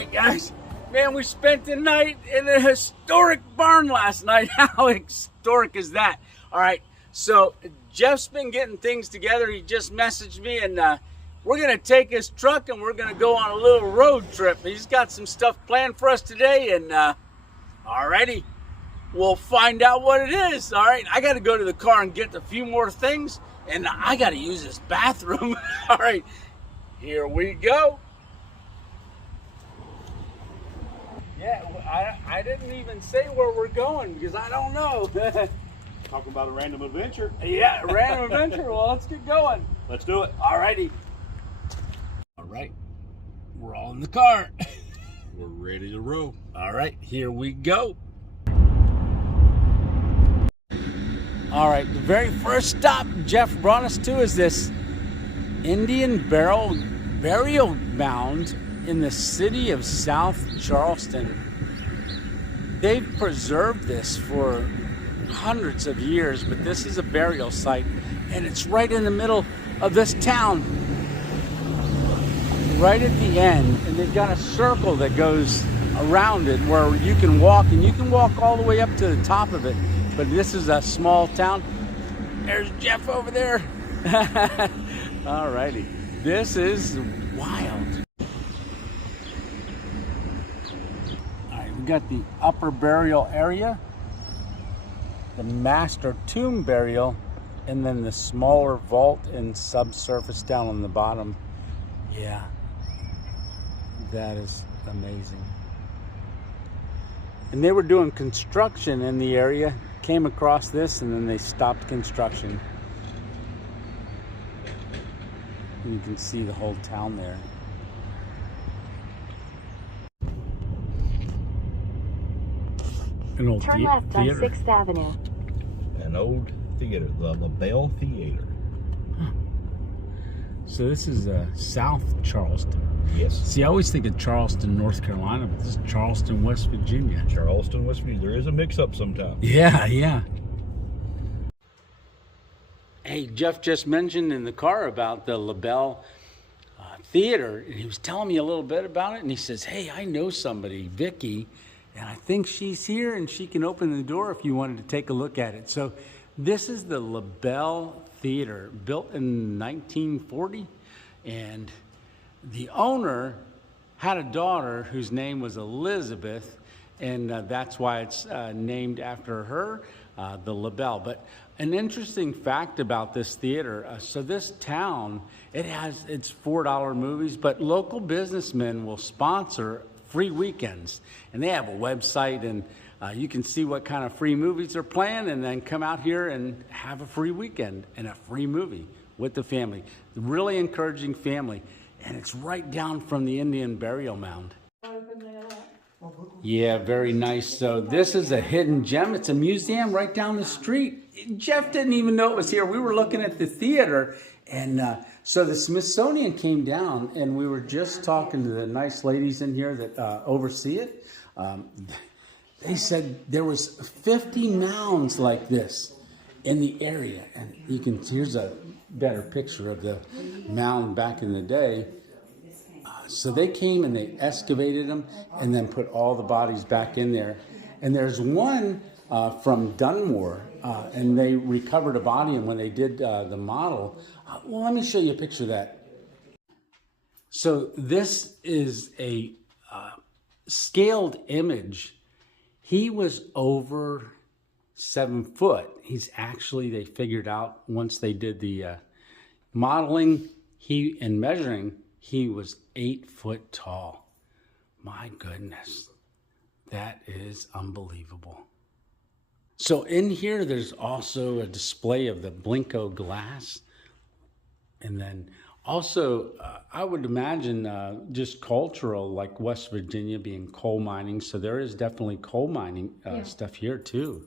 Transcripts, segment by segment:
right, guys. Man, we spent the night in a historic barn last night. How historic is that? All right, so Jeff's been getting things together. He just messaged me, and we're going to take his truck and we're going to go on a little road trip. He's got some stuff planned for us today, and alrighty, we'll find out what it is. All right, I got to go to the car and get a few more things, and I got to use this bathroom. All right, here we go. Yeah, I didn't even say where we're going because I don't know. Talking about a random adventure. Yeah, random adventure. Well, let's get going. Let's do it. All righty. All right, we're all in the car. We're ready to roll. All right, here we go. All right, the very first stop Jeff brought us to is this Indian burial mound in the city of South Charleston. They've preserved this for hundreds of years, but this is a burial site, and it's right in the middle of this town, right at the end, and they've got a circle that goes around it where you can walk, and you can walk all the way up to the top of it, but this is a small town. There's Jeff over there. All righty, this is wild. We got the upper burial area, the master tomb burial, and then the smaller vault and subsurface down on the bottom. Yeah, that is amazing. And they were doing construction in the area, came across this, and then they stopped construction. And you can see the whole town there. An old Turn left on theater. 6th Avenue. An old theater, the LaBelle Theater. Huh. So this is South Charleston. Yes. See, I always think of Charleston, North Carolina, but this is Charleston, West Virginia. Charleston, West Virginia. There is a mix-up sometimes. Yeah, yeah. Hey, Jeff just mentioned in the car about the LaBelle Theater, and he was telling me a little bit about it, and he says, hey, I know somebody, Vicky, and I think she's here, and she can open the door if you wanted to take a look at it. So this is the LaBelle Theater, built in 1940, and the owner had a daughter whose name was Elizabeth, and that's why it's named after her, the LaBelle. But an interesting fact about this theater, so this town, it's $4 movies, but local businessmen will sponsor free weekends, and they have a website, and you can see what kind of free movies they're playing, and then come out here and have a free weekend and a free movie with the family. Really encouraging family, and it's right down from the Indian burial mound. Yeah, very nice. So this is a hidden gem. It's a museum right down the street. Jeff didn't even know it was here. We were looking at the theater, and so the Smithsonian came down, and we were just talking to the nice ladies in here that oversee it. They said there was 50 mounds like this in the area, and you can, here's a better picture of the mound back in the day. So they came and they excavated them and then put all the bodies back in there. And there's one from Dunmore, and they recovered a body, and when they did the model, well, let me show you a picture of that. So this is a scaled image. He was over 7 foot. He's actually, they figured out once they did the modeling and measuring, he was 8 foot tall. My goodness, that is unbelievable. So in here, there's also a display of the Blinko glass. And then also, I would imagine just cultural, like West Virginia being coal mining. So there is definitely coal mining stuff here too.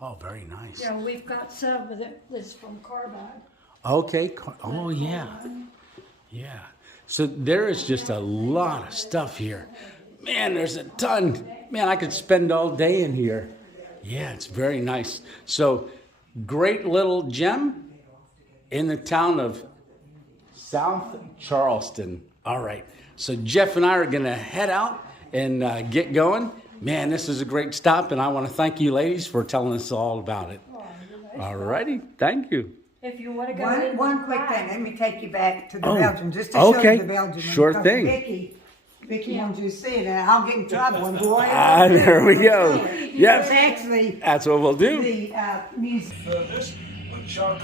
Oh, very nice. Yeah, we've got some of this from Carbide. Okay. Oh, yeah. Yeah. So there is just a lot of stuff here. Man, there's a ton. Man, I could spend all day in here. Yeah, it's very nice. So great little gem in the town of South Charleston. All right. So Jeff and I are going to head out and get going. Man, this is a great stop, and I want to thank you ladies for telling us all about it. All righty, thank you. If you want to go in One quick thing, let me take you back to the Oh, Belgian, just to show okay. you the Belgian. Sure because thing. Vicky wants you to see it, and I'll get in trouble. And boy, There we go. It's Yes, actually that's what we'll do. the museum.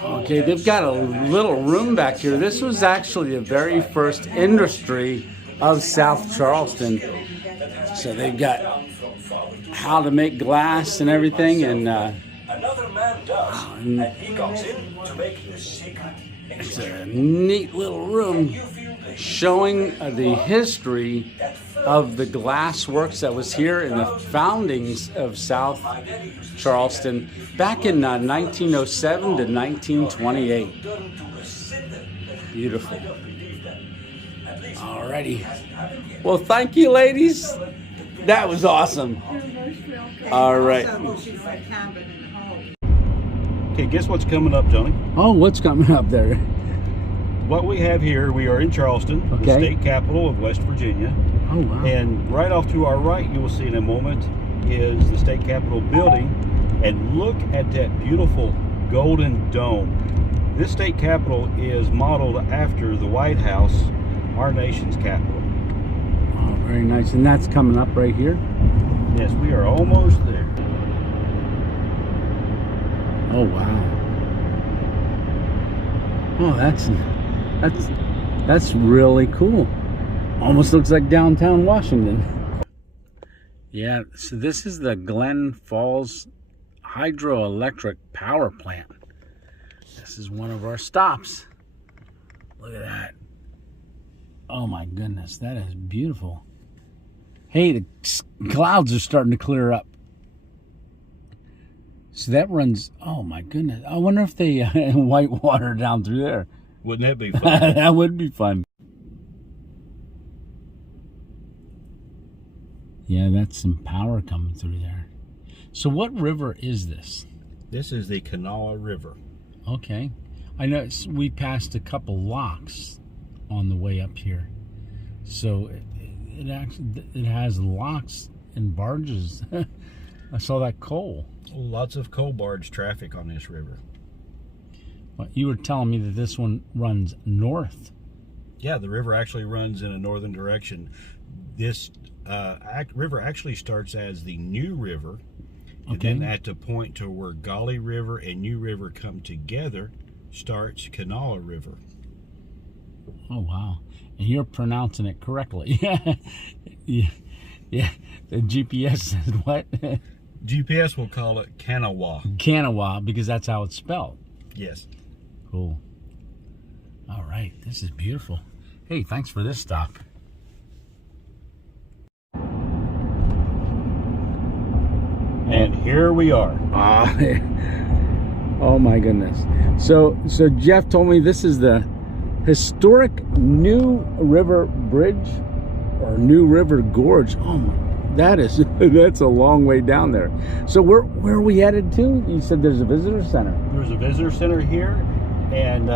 Okay, they've got a little room back here. This was actually the very first industry of South Charleston. So they've got how to make glass and everything, and Another man does, and he comes in to make his secret. it's a neat little room showing the history of the glass works that was here in the foundings of South Charleston back in 1907 to 1928. Beautiful. Alrighty. Well, thank you, ladies. That was awesome. All right. Okay, guess what's coming up, Tony? Oh, what's coming up there? What we have here, we are in Charleston, the Okay. state capital of West Virginia. Oh, wow. And right off to our right, you will see in a moment, is the state capitol building. And look at that beautiful golden dome. This state capitol is modeled after the White House, our nation's capital. Oh, very nice. And that's coming up right here. Yes, we are almost there. Oh, wow. Oh, that's really cool. Almost looks like downtown Washington. Yeah, so this is the Glen Falls Hydroelectric Power Plant. This is one of our stops. Look at that. Oh my goodness, that is beautiful. Hey, the clouds are starting to clear up. So that runs, oh my goodness. I wonder if they white water down through there. Wouldn't that be fun? That would be fun. Yeah, that's some power coming through there. So what river is this? This is the Kanawha River. Okay. I know we passed a couple locks on the way up here. So it has locks and barges. I saw that coal. Lots of coal barge traffic on this river. Well, you were telling me that this one runs north. Yeah, the river actually runs in a northern direction. This river actually starts as the New River, and Okay. then at the point to where Golly River and New River come together, starts Kanawha River. Oh, wow. And you're pronouncing it correctly. Yeah. The GPS says what? GPS will call it Kanawha. Kanawha, because that's how it's spelled. Yes. Cool. All right. This is beautiful. Hey, thanks for this stop. And here we are. Oh my goodness. So Jeff told me this is the historic New River Bridge or New River Gorge. Oh my, that's a long way down there. So where are we headed to? You said there's a visitor center. There's a visitor center here, and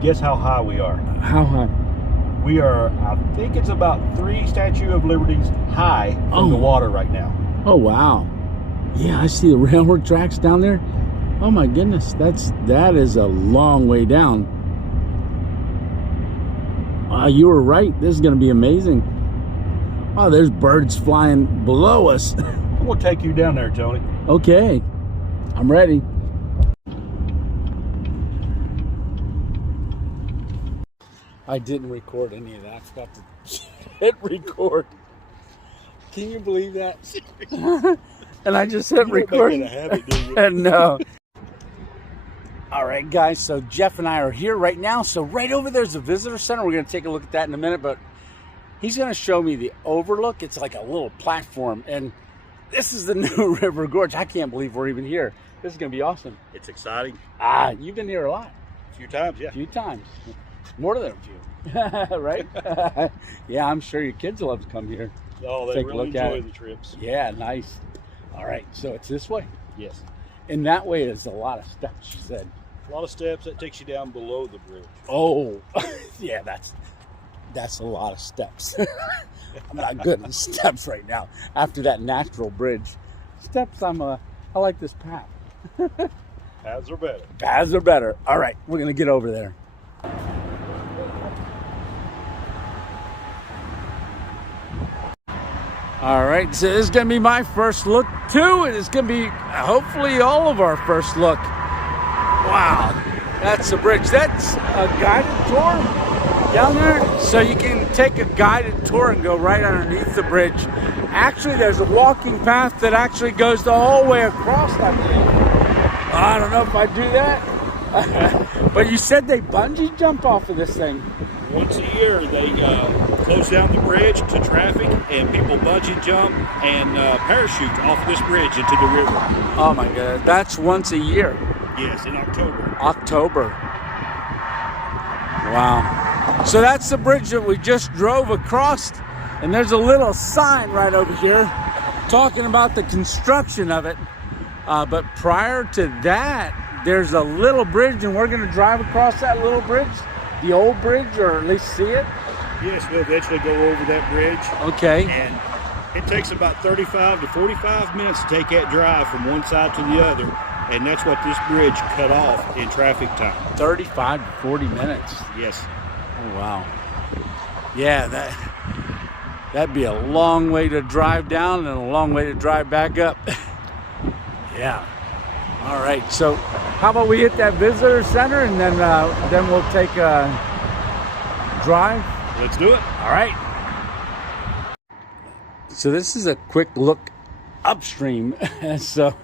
guess how high we are? How high? We are, I think it's about 3 Statue of Liberties high from the water right now. Oh wow. Yeah, I see the railroad tracks down there. Oh my goodness, that is a long way down. You were right. This is going to be amazing. Oh, there's birds flying below us. We'll take you down there, Tony. Okay, I'm ready. I didn't record any of that. I forgot to hit record. Can you believe that? And I just hit record. You don't make it a habit, do you? No. All right, guys. So Jeff and I are here right now. So right over there's a visitor center. We're going to take a look at that in a minute. But he's going to show me the overlook. It's like a little platform. And this is the New River Gorge. I can't believe we're even here. This is going to be awesome. It's exciting. You've been here a lot. A few times, yeah. A few times. More than a few. Right? Yeah, I'm sure your kids will love to come here. Oh, they Take a really look at enjoy it. the trips. Yeah, nice. All right, so it's this way. Yes. And that way is a lot of steps, she said. A lot of steps. That takes you down below the bridge. Oh, yeah, that's a lot of steps. I'm not good at steps right now. After that natural bridge, steps, I like this path. Paths are better. Paths are better. All right, we're gonna get over there. All right, so this is gonna be my first look too, and it's gonna be hopefully all of our first look. Wow, that's the bridge. That's a guided tour down there, so you can take a guided tour and go right underneath the bridge. Actually, there's a walking path that actually goes the whole way across that bridge. I don't know if I'd do that, but you said they bungee jump off of this thing. Once a year, they close down the bridge to traffic, and people bungee jump and parachute off this bridge into the river. Oh my God, that's once a year. Yes, in October. October. Wow. So that's the bridge that we just drove across, and there's a little sign right over here talking about the construction of it. But prior to that, there's a little bridge, and we're going to drive across that little bridge, the old bridge, or at least see it. Yes, we'll eventually go over that bridge. Okay. And it takes about 35 to 45 minutes to take that drive from one side to the other. And that's what this bridge cut off in traffic time. 35 to 40 minutes. Yes. Oh, wow. Yeah, that'd be a long way to drive down and a long way to drive back up. Yeah. All right. So how about we hit that visitor center, and then we'll take a drive? Let's do it. All right. So this is a quick look upstream. So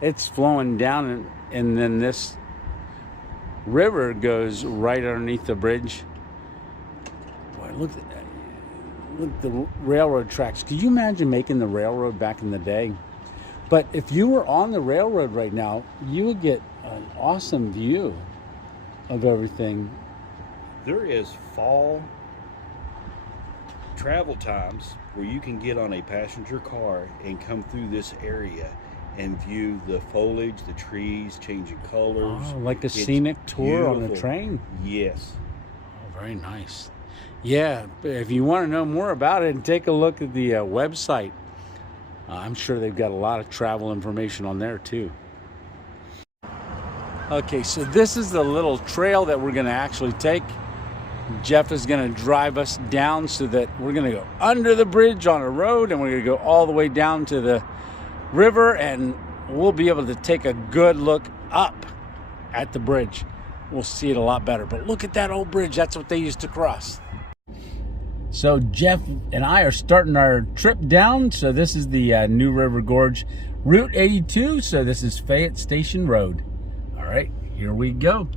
it's flowing down, and then this river goes right underneath the bridge. Boy, look at the railroad tracks. Could you imagine making the railroad back in the day? But if you were on the railroad right now, you would get an awesome view of everything. There is fall travel times where you can get on a passenger car and come through this area and view the foliage, the trees changing colors. Oh, like a It's scenic tour on the beautiful. train. Yes. Oh, very nice. Yeah, if you want to know more about it, take a look at the website. I'm sure they've got a lot of travel information on there too. Okay, so this is the little trail that we're going to actually take. Jeff is going to drive us down so that we're going to go under the bridge on a road, and we're going to go all the way down to the river, and we'll be able to take a good look up at the bridge. We'll see it a lot better. But look at that old bridge. That's what they used to cross. So Jeff and I are starting our trip down. So this is the new River Gorge, Route 82. So this is Fayette Station Road. All right, here we go.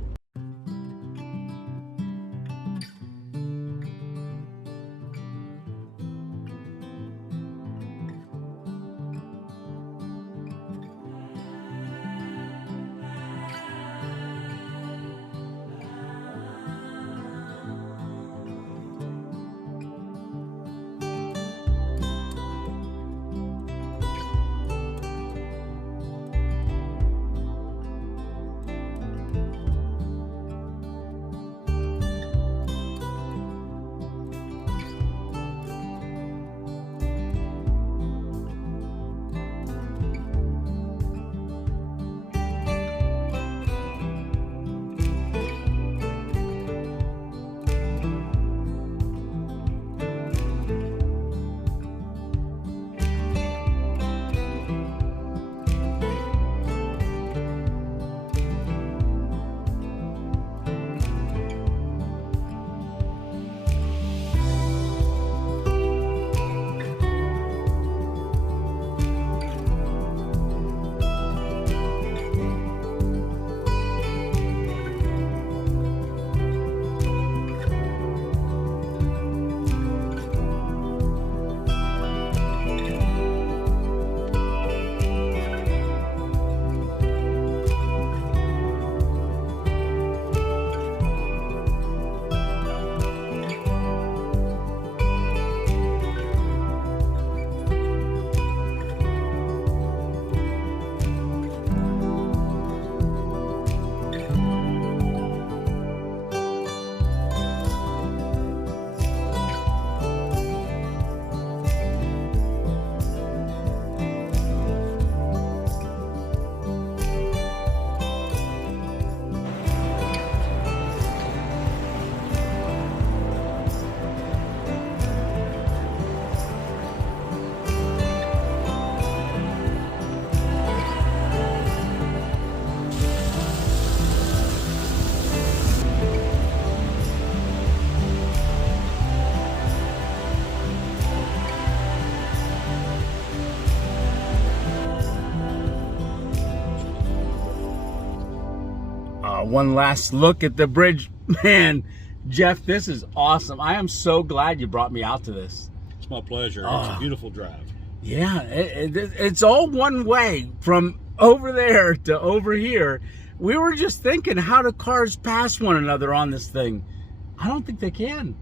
one last look at the bridge. Man, Jeff, this is awesome. I am so glad you brought me out to this. It's my pleasure. It's a beautiful drive. Yeah, it's all one way from over there to over here. We were just thinking, how do cars pass one another on this thing? I don't think they can.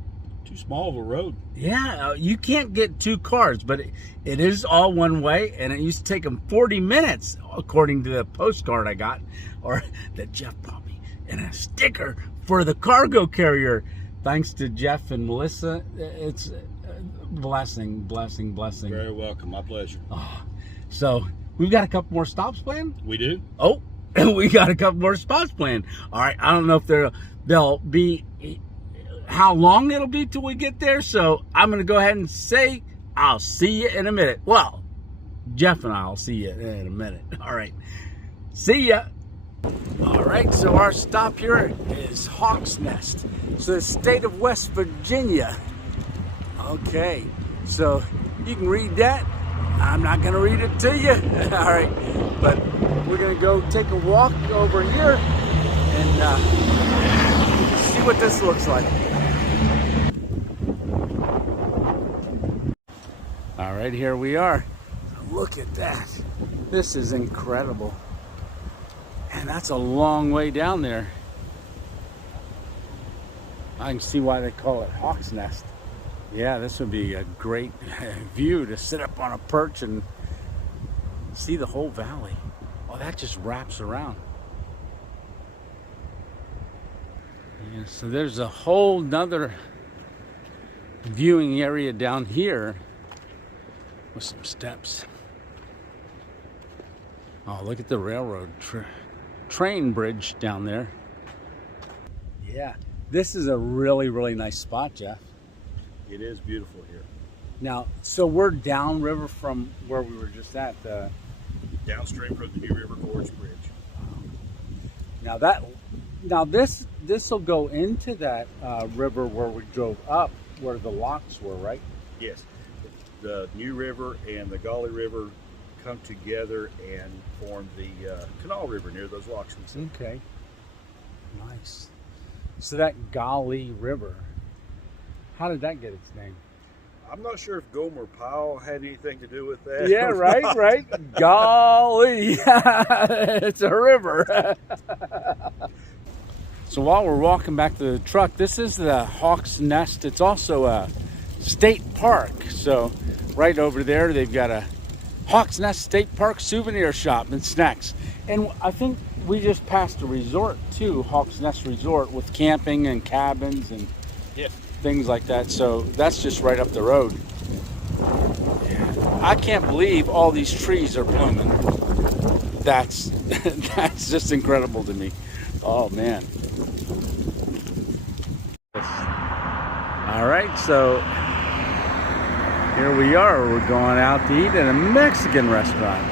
Too small of a road. Yeah, you can't get two cars, but it is all one way, and it used to take them 40 minutes, according to the postcard I got, or that Jeff bought me, and a sticker for the cargo carrier. Thanks to Jeff and Melissa. It's blessing. Very welcome. My pleasure. So we've got a couple more stops planned. We do? Oh, we got a couple more spots planned. All right, I don't know if they'll be how long it'll be till we get there. So I'm gonna go ahead and say I'll see you in a minute. Well, Jeff and I'll see you in a minute. All right, see ya. All right, so our stop here is Hawk's Nest. So the state of West Virginia. Okay, so you can read that. I'm not gonna read it to you. All right, but we're gonna go take a walk over here and see what this looks like. All right, here we are. Look at that. This is incredible. And that's a long way down there. I can see why they call it Hawk's Nest. Yeah, this would be a great view to sit up on a perch and see the whole valley. Oh, that just wraps around. Yeah, so there's a whole nother viewing area down here with some steps. Oh, look at the railroad train bridge down there. Yeah, this is a really, really nice spot, Jeff. It is beautiful here. Now, so we're downriver from where we were just at. Downstream from the new River Gorge Bridge. Now this will go into that river where we drove up, where the locks were, right? Yes. The New River and the Golly River come together and form the Canal River near those locks. Okay. Nice. So that Golly River, how did that get its name? I'm not sure if Gomer Pyle had anything to do with that. Yeah, right. Golly. It's a river. So while we're walking back to the truck, this is the Hawk's Nest. It's also a state park. So right over there, they've got a Hawk's Nest State Park souvenir shop and snacks. And I think we just passed a resort too, Hawk's Nest Resort, with camping and cabins and things like that. So that's just right up the road. I can't believe all these trees are blooming. That's just incredible to me. Oh man. All right, so here we are. We're going out to eat at a Mexican restaurant.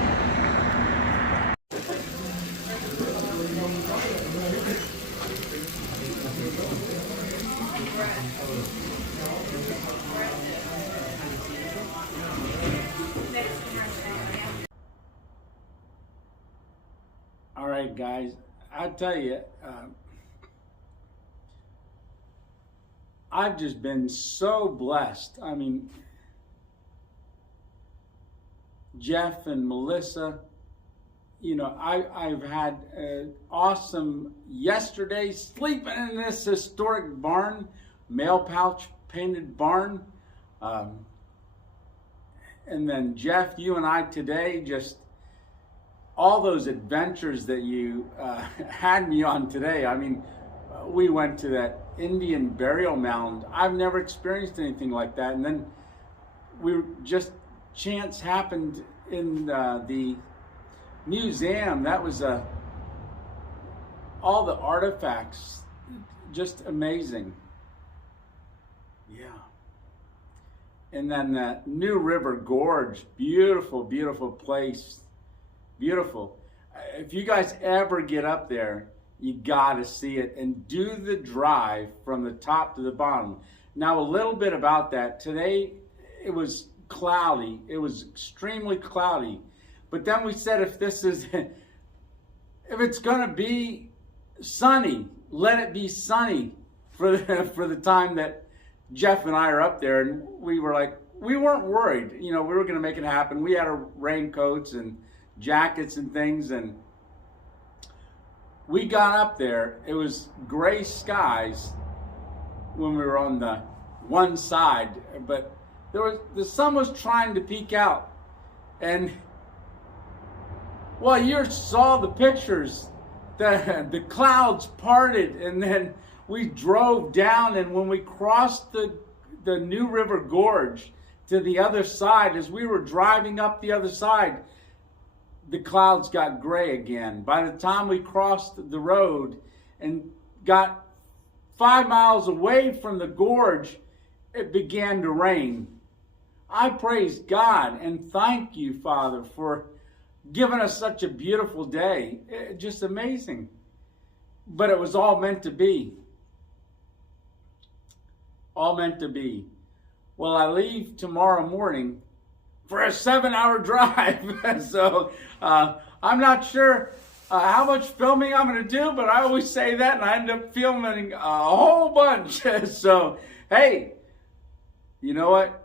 All right, guys, I tell you, I've just been so blessed. I mean, Jeff and Melissa, you know, I've had an awesome yesterday sleeping in this historic barn, mail pouch painted barn. And then Jeff, you and I today, just all those adventures that you had me on today. I mean, we went to that Indian burial mound. I've never experienced anything like that. And then chance happened in the museum. That was all the artifacts, just amazing. Yeah. And then that new River Gorge, beautiful, beautiful place. Beautiful. If you guys ever get up there, you gotta see it and do the drive from the top to the bottom. Now, a little bit about that. Today, it was cloudy. It was extremely cloudy. But then we said, if it's gonna be sunny. Let it be sunny for the time that Jeff and I are up there. And we were like, we weren't worried. You know, we were going to make it happen. We had our raincoats and jackets and things, and we got up there. It was gray skies when we were on the one side, but the sun was trying to peek out. And well, you saw the pictures. The clouds parted, and then we drove down, and when we crossed the new River Gorge to the other side, as we were driving up the other side, the clouds got gray again. By the time we crossed the road and got 5 miles away from the gorge, it began to rain. I praise God and thank you, Father, for giving us such a beautiful day. Just amazing. But it was all meant to be. All meant to be. Well, I leave tomorrow morning for a 7-hour drive. So I'm not sure how much filming I'm going to do, but I always say that and I end up filming a whole bunch. So, hey, you know what?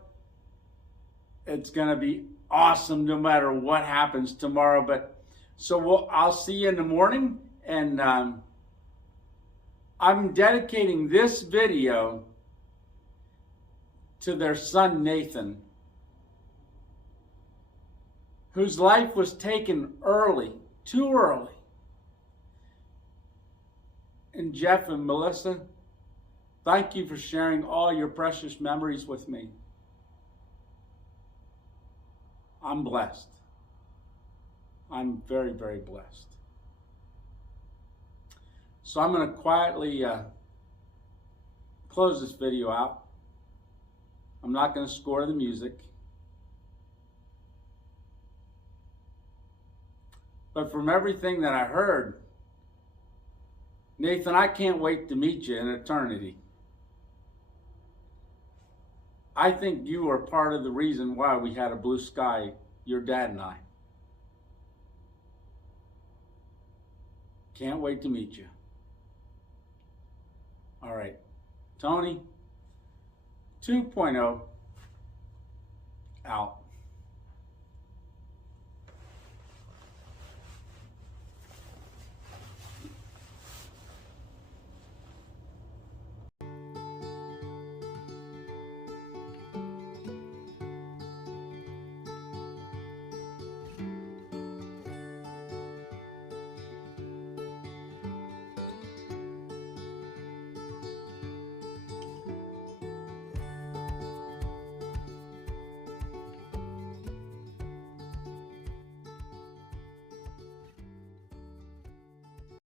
It's going to be awesome no matter what happens tomorrow. But so I'll see you in the morning, and I'm dedicating this video to their son Nathan, whose life was taken early, too early. And Jeff and Melissa, thank you for sharing all your precious memories with me. I'm blessed. I'm very, very blessed. So I'm going to quietly close this video out. I'm not going to score the music. But from everything that I heard, Nathan, I can't wait to meet you in eternity. I think you are part of the reason why we had a blue sky, your dad and I. Can't wait to meet you. All right. Tony 2.0 out.